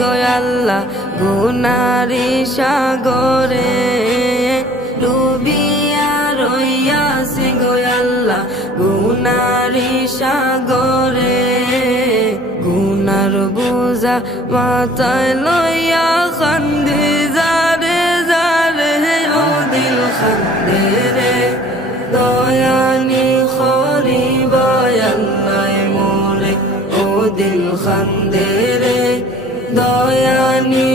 গো আল্লাহ গুনারি সাগরে ডুবিয়া রইয়াছি গো আল্লাহ গুনারি সাগরে গুনার বোঝা মাথায় লইয়া খান্দি যারে যারে ও দিল খান্দে রে দয়ানি খরিব আল্লাহ মোরে ও দিল খান্দে রে দয়ানি